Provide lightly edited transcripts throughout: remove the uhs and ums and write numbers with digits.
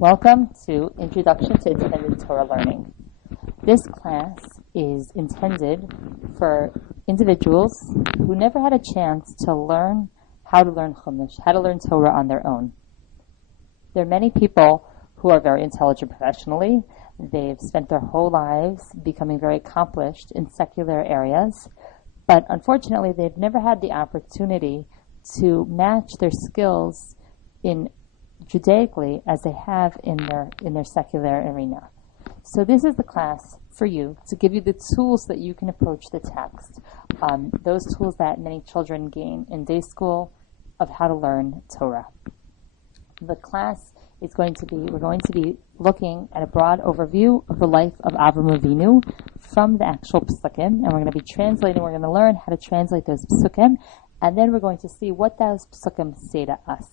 Welcome to Introduction to Independent Torah Learning. This class is intended for individuals who never had a chance to learn how to learn Chumash, how to learn Torah on their own. There are many people who are very intelligent professionally. They've spent their whole lives becoming very accomplished in secular areas, but unfortunately they've never had the opportunity to match their skills in Judaically as they have in their secular arena. So this is the class for you to give you the tools that you can approach the text, those tools that many children gain in day school of how to learn Torah. The class is we're going to be looking at a broad overview of the life of Avram Avinu from the actual Psukim, and we're going to be we're going to learn how to translate those Psukim, and then we're going to see what those Psukim say to us.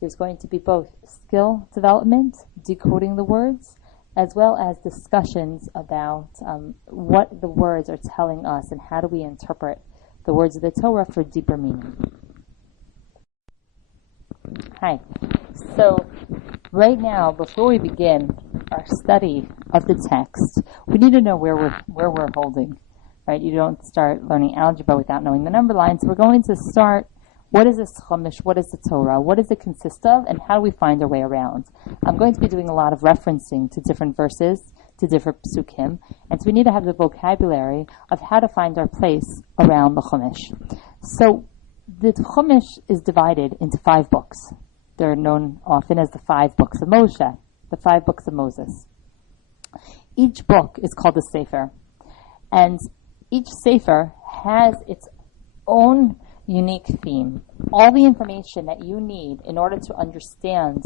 There's going to be both skill development, decoding the words, as well as discussions about what the words are telling us and how do we interpret the words of the Torah for deeper meaning. Hi. So right now, before we begin our study of the text, we need to know where we're holding. Right? You don't start learning algebra without knowing the number line. So we're going to start. What is this Chumash? What is the Torah? What does it consist of? And how do we find our way around? I'm going to be doing a lot of referencing to different verses, to different psukim, and so we need to have the vocabulary of how to find our place around the Chumash. So the Chumash is divided into 5 books. They're known often as the 5 books of Moshe, the 5 books of Moses. Each book is called a Sefer, and each Sefer has its own unique theme. All the information that you need in order to understand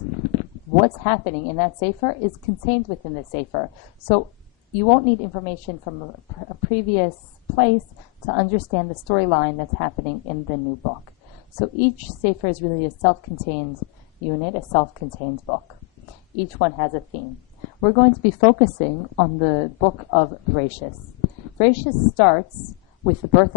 what's happening in that Sefer is contained within the Sefer. So you won't need information from a previous place to understand the storyline that's happening in the new book. So each Sefer is really a self-contained unit, a self-contained book. Each one has a theme. We're going to be focusing on the book of Bereshis. Bereshis starts with the birth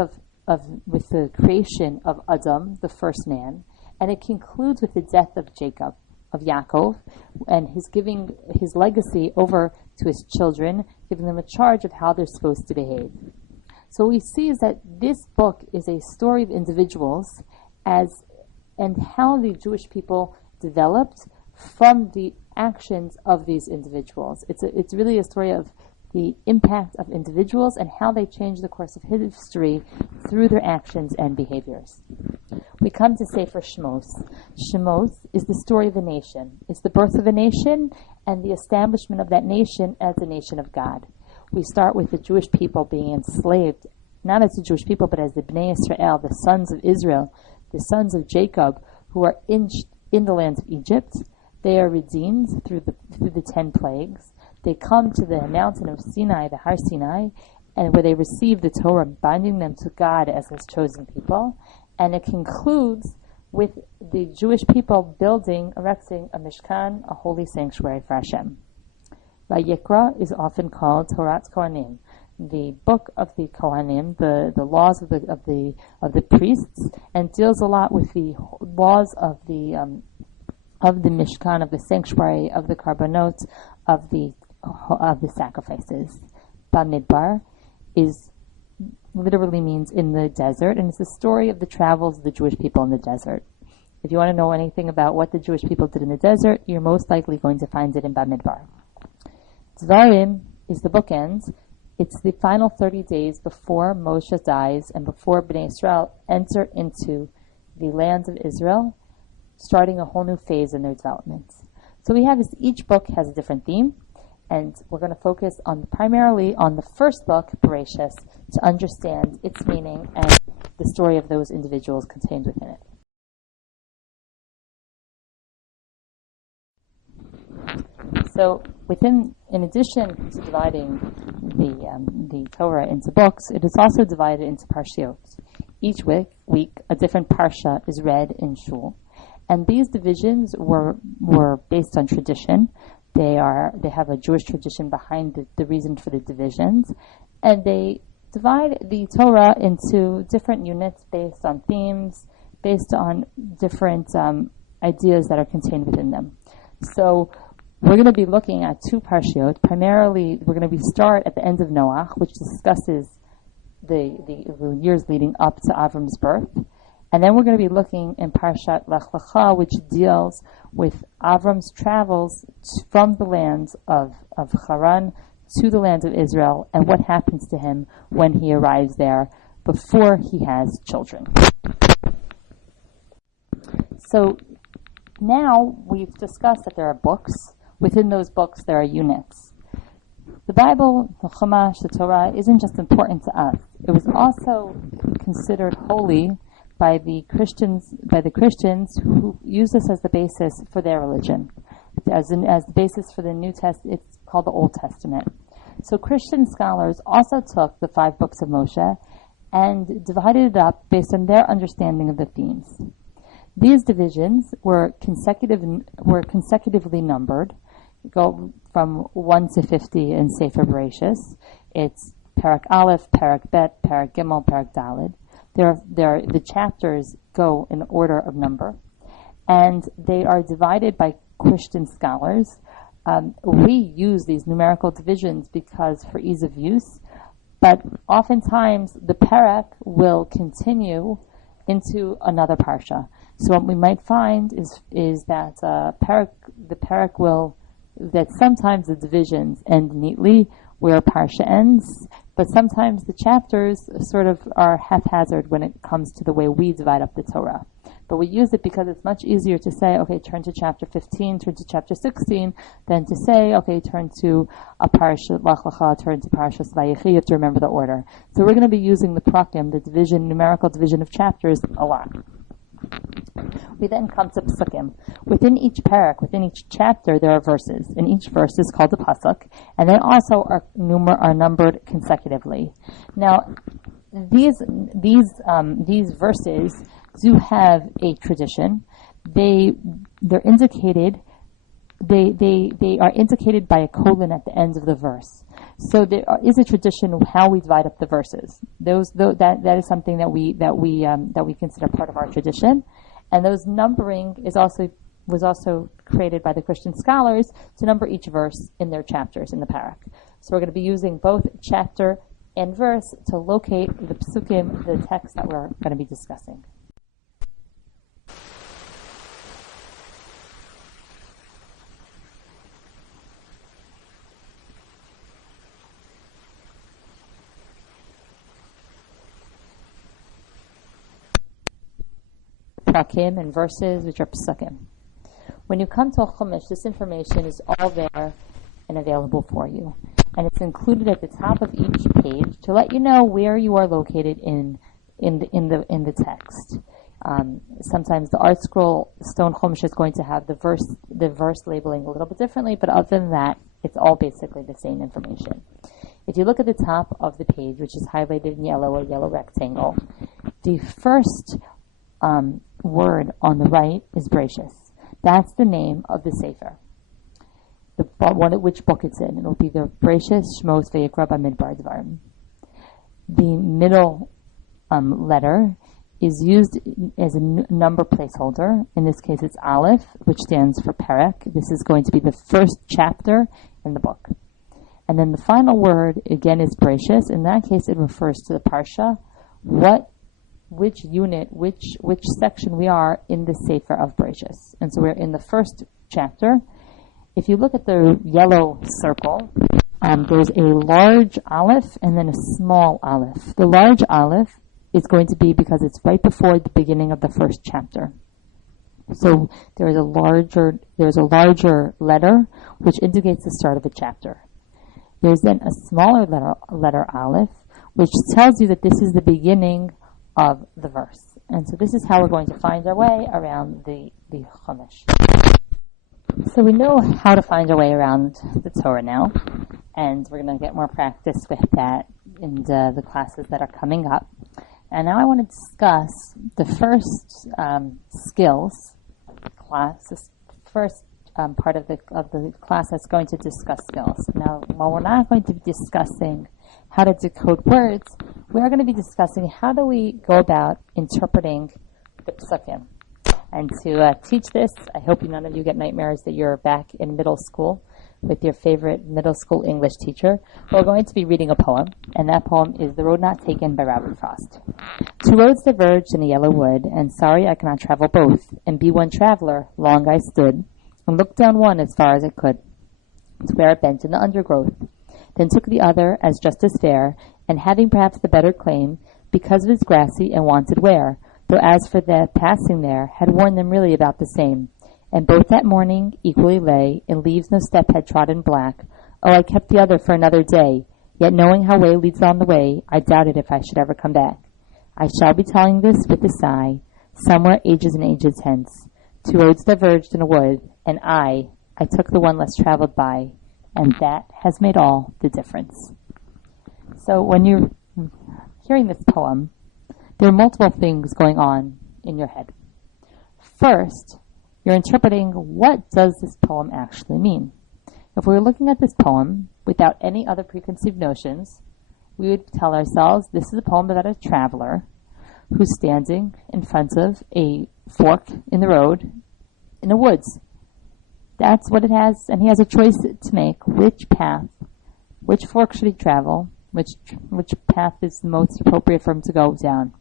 with the creation of Adam, the first man, and it concludes with the death of Jacob, of Yaakov, and his giving his legacy over to his children, giving them a charge of how they're supposed to behave. So what we see is that this book is a story of individuals and how the Jewish people developed from the actions of these individuals. It's really a story of the impact of individuals and how they change the course of history through their actions and behaviors. We come to Sefer Shmos. Shmos is the story of a nation. It's the birth of a nation and the establishment of that nation as a nation of God. We start with the Jewish people being enslaved, not as the Jewish people, but as the Bnei Israel, the sons of Israel, the sons of Jacob, who are in the land of Egypt. They are redeemed through the 10 plagues. They come to the mountain of Sinai, the Har Sinai, and where they receive the Torah, binding them to God as His chosen people. And it concludes with the Jewish people erecting a Mishkan, a holy sanctuary for Hashem. Vayikra is often called Torat Kohanim, the book of the Kohanim, the laws of the priests, and deals a lot with the laws of the Mishkan, of the sanctuary, of the Karbonot, of the sacrifices. Bamidbar literally means in the desert, and it's the story of the travels of the Jewish people in the desert. If you want to know anything about what the Jewish people did in the desert, you're most likely going to find it in Bamidbar. Dvarim is the bookend. It's the final 30 days before Moshe dies and before Bnei Israel enter into the land of Israel, starting a whole new phase in their development. So we have each book has a different theme, and we're going to focus primarily on the first book, Bereshis, to understand its meaning and the story of those individuals contained within it. So, in addition to dividing the Torah into books, it is also divided into parshiot. Each week, a different parsha is read in shul, and these divisions were based on tradition. They have a Jewish tradition behind the reason for the divisions, and they divide the Torah into different units based on themes, based on different ideas that are contained within them. So We're going to be looking at two parshiot. Primarily, we're going to start at the end of Noach, which discusses the years leading up to Avram's birth. And then we're going to be looking in Parshat Lech Lecha, which deals with Avram's travels from the lands of Haran to the land of Israel, and what happens to him when he arrives there before he has children. So now we've discussed that there are books. Within those books there are units. The Bible, the Chumash, the Torah, isn't just important to us. It was also considered holy by the Christians who use this as the basis for their religion. As the basis for the New Testament, it's called the Old Testament. So Christian scholars also took the 5 books of Moshe and divided it up based on their understanding of the themes. These divisions were consecutively numbered, go from 1 to 50 in Sefer Bereshis. It's Parak Aleph, Parak Bet, Parak Gimel, Parak Daled. The chapters go in order of number, and they are divided by Christian scholars. We use these numerical divisions because for ease of use, but oftentimes the parak will continue into another parsha. So what we might find is that the parak will, that sometimes the divisions end neatly where a parsha ends, but sometimes the chapters sort of are haphazard when it comes to the way we divide up the Torah. But we use it because it's much easier to say, okay, turn to chapter 15, turn to chapter 16, than to say, okay, turn to a parsha Lech Lecha, turn to Parshas Vayechi. You have to remember the order. So we're going to be using the prakim, the numerical division of chapters, a lot. We then come to psukim. Within each parak, within each chapter, there are verses, and each verse is called a pasuk, and they also are numbered consecutively. Now, these verses do have a tradition. They're indicated. They are indicated by a colon at the end of the verse. So there is a tradition of how we divide up the verses. That is something that we consider part of our tradition, and those numbering was also created by the Christian scholars to number each verse in their chapters in the parak. So we're going to be using both chapter and verse to locate the psukim, the text that we're going to be discussing. Prakim and verses, which are psukim. When you come to a chumash, this information is all there and available for you, and it's included at the top of each page to let you know where you are located in the text. Sometimes the Art Scroll Stone Chumash is going to have the verse labeling a little bit differently, but other than that, it's all basically the same information. If you look at the top of the page, which is highlighted in yellow, a yellow rectangle, the first word on the right is Bereshis. That's the name of the Sefer. Which book it's in. It'll be the Bereshis, Shmos, Vayikra, Bamidbar, Devarim. The middle letter is used as a number placeholder. In this case, it's Aleph, which stands for Perek. This is going to be the first chapter in the book. And then the final word, again, is Bereshis. In that case, it refers to the Parsha, which unit, which section we are in the Sefer of Bereshis. And so we're in the first chapter. If you look at the yellow circle, there's a large Aleph and then a small Aleph. The large Aleph is going to be because it's right before the beginning of the first chapter. So there's a larger letter which indicates the start of a chapter. There's then a smaller letter Aleph, which tells you that this is the beginning of the verse. And so this is how we're going to find our way around the Chumash. So we know how to find our way around the Torah now, and we're going to get more practice with that in the classes that are coming up. And now I want to discuss the first skills class, this first part of the class that's going to discuss skills. Now, while we're not going to be discussing how to decode words, we are going to be discussing how do we go about interpreting the psukim. And to teach this, I hope none of you get nightmares that you're back in middle school with your favorite middle school English teacher. We're going to be reading a poem, and that poem is The Road Not Taken by Robert Frost. Two roads diverged in a yellow wood, and sorry I cannot travel both, and be one traveler, long I stood, and looked down one as far as I could, to where it bent in the undergrowth, then took the other as just as fair, and having perhaps the better claim, because of its grassy and wanted wear, though as for the passing there, had worn them really about the same. And both that morning equally lay, in leaves no step had trodden black. Oh, I kept the other for another day, yet knowing how way leads on the way, I doubted if I should ever come back. I shall be telling this with a sigh, somewhere ages and ages hence. Two roads diverged in a wood, and I took the one less traveled by, and that has made all the difference. So when you're hearing this poem, there are multiple things going on in your head. First, you're interpreting, what does this poem actually mean? If we were looking at this poem without any other preconceived notions, we would tell ourselves this is a poem about a traveler who's standing in front of a fork in the road in the woods. That's what it has, and he has a choice to make. Which fork should he travel? Which path is the most appropriate for him to go down?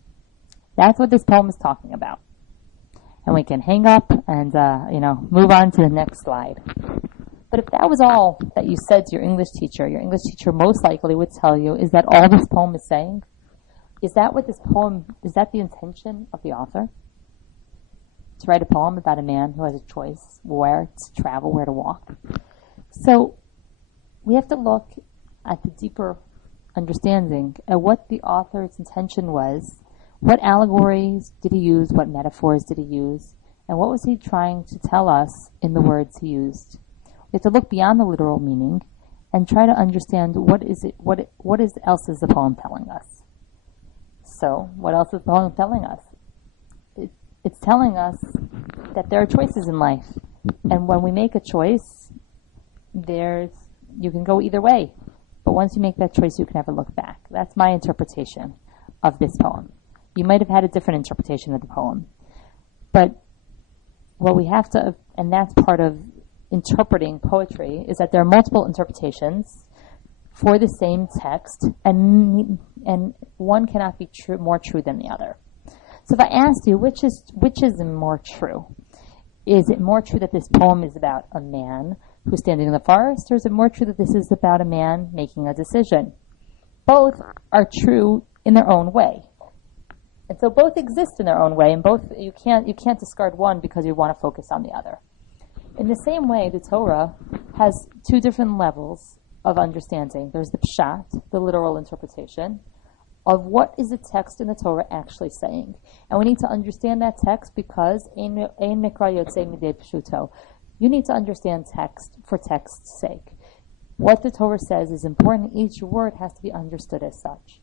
That's what this poem is talking about. And we can hang up and, move on to the next slide. But if that was all that you said to your English teacher most likely would tell you, is that all this poem is saying? Is that the intention of the author? To write a poem about a man who has a choice where to travel, where to walk? So we have to look at the deeper understanding at what the author's intention was. What allegories did he use? What metaphors did he use? And what was he trying to tell us in the words he used? We have to look beyond the literal meaning and try to understand what else is the poem telling us. So, what else is the poem telling us? It's telling us that there are choices in life. And when we make a choice, you can go either way. But once you make that choice, you can never look back. That's my interpretation of this poem. You might have had a different interpretation of the poem. But what we have to, and that's part of interpreting poetry, is that there are multiple interpretations for the same text, and one cannot be more true than the other. So if I asked you, which is more true? Is it more true that this poem is about a man who's standing in the forest, or is it more true that this is about a man making a decision? Both are true in their own way. And so both exist in their own way, and both you can't discard one because you want to focus on the other. In the same way, the Torah has two different levels of understanding. There's the pshat, the literal interpretation, of what is the text in the Torah actually saying. And we need to understand that text because ein mikra yotzei midei pshuto. You need to understand text for text's sake. What the Torah says is important. Each word has to be understood as such.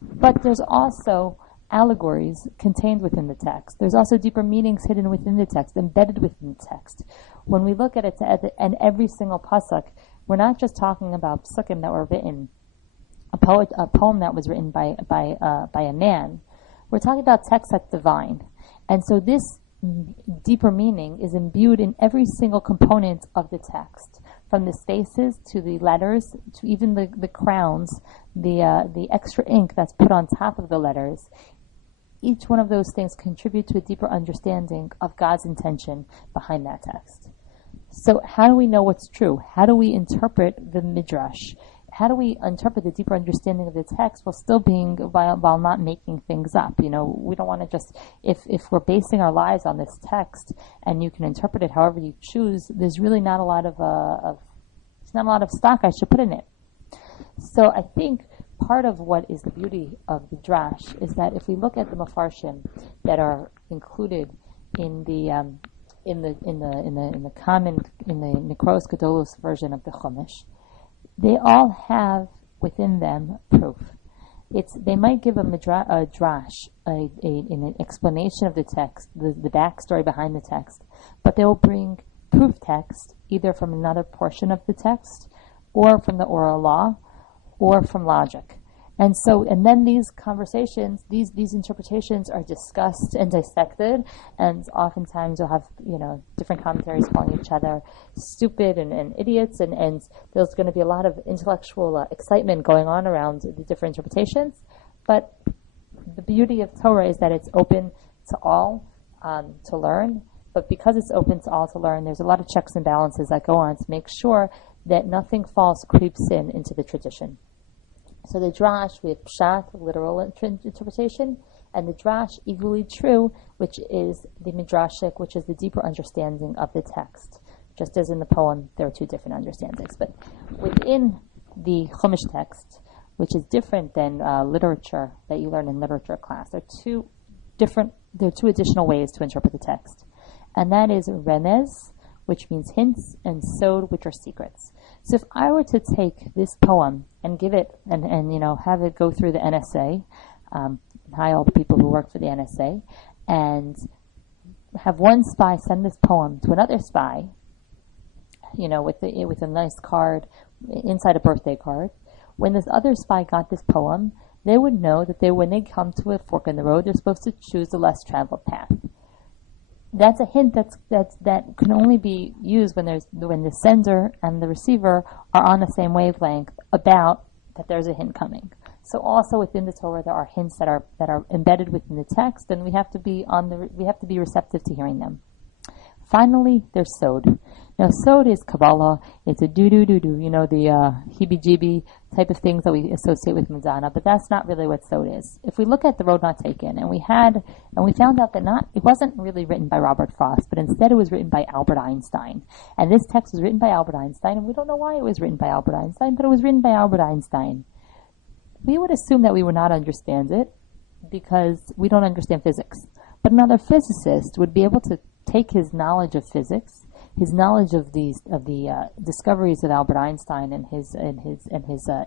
But there's also allegories contained within the text. There's also deeper meanings hidden within the text, embedded within the text. When we look at it, and every single pasuk, we're not just talking about psukim that were written, a poem that was written by a man. We're talking about text that's divine. And so this deeper meaning is imbued in every single component of the text, from the spaces to the letters to even the crowns, the extra ink that's put on top of the letters. Each one of those things contribute to a deeper understanding of God's intention behind that text. So how do we know what's true? How do we interpret the midrash? How do we interpret the deeper understanding of the text while not making things up? We don't want to just, if we're basing our lives on this text and you can interpret it however you choose, there's really not a lot of stock I should put in it. So I think part of what is the beauty of the drash is that if we look at the mafarshim that are included in the Nikros Gedolos version of the Chumash, they all have within them proof. They might give a drash, an explanation of the text, the backstory behind the text, but they will bring proof text either from another portion of the text, or from the oral law, or from logic. And then these conversations, these interpretations are discussed and dissected, and oftentimes you'll have, different commentaries calling each other stupid and idiots, and there's going to be a lot of intellectual excitement going on around the different interpretations. But the beauty of Torah is that it's open to all to learn, but because it's open to all to learn, there's a lot of checks and balances that go on to make sure that nothing false creeps into the tradition. So the drash, we have pshat, literal interpretation, and the drash, equally true, which is the midrashic, which is the deeper understanding of the text. Just as in the poem, there are two different understandings. But within the Chumash text, which is different than literature that you learn in literature class, there are two additional ways to interpret the text. And that is remez, which means hints, and sod, which are secrets. So if I were to take this poem and give it and have it go through the NSA, hi all the people who work for the NSA, and have one spy send this poem to another spy, with a nice card inside a birthday card, when this other spy got this poem, they would know that when they come to a fork in the road, they're supposed to choose the less traveled path. That's a hint that can only be used when the sender and the receiver are on the same wavelength about that there's a hint coming. So also within the Torah there are hints that are embedded within the text, and we have to be receptive to hearing them. Finally, there's sod. Now, sod is Kabbalah. It's a do-do-do-do, the heebie-jeebie type of things that we associate with Madonna, but that's not really what sod is. If we look at The Road Not Taken, and we found out that it wasn't really written by Robert Frost, but instead it was written by Albert Einstein. And this text was written by Albert Einstein, and we don't know why it was written by Albert Einstein, but it was written by Albert Einstein. We would assume that we would not understand it because we don't understand physics. But another physicist would be able to take his knowledge of physics, his knowledge of the discoveries of Albert Einstein and his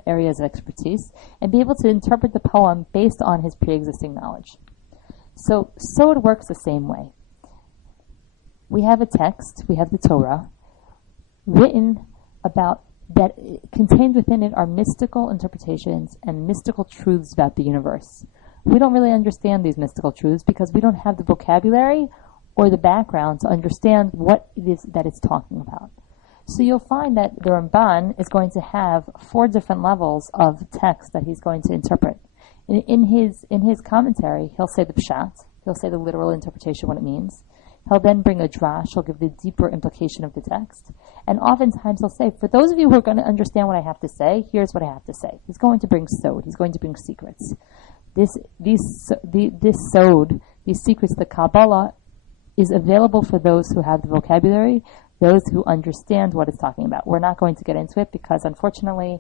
areas of expertise, and be able to interpret the poem based on his pre-existing knowledge. So it works the same way. We have a text, we have the Torah, written about that contained within it are mystical interpretations and mystical truths about the universe. We don't really understand these mystical truths because we don't have the vocabulary or the background to understand what it is that it's talking about. So you'll find that the Ramban is going to have 4 different levels of text that he's going to interpret. In his commentary, he'll say the pshat, he'll say the literal interpretation, what it means. He'll then bring a drash, he'll give the deeper implication of the text. And oftentimes he'll say, for those of you who are going to understand what I have to say, here's what I have to say. He's going to bring sod, he's going to bring secrets. This sod, these secrets, the Kabbalah, is available for those who have the vocabulary, those who understand what it's talking about. We're not going to get into it because, unfortunately,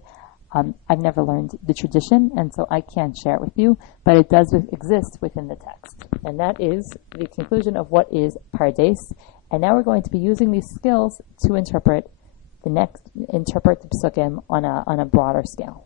I've never learned the tradition, and so I can't share it with you, but it does exist within the text. And that is the conclusion of what is Pardes. And now we're going to be using these skills to interpret the psukim on a broader scale.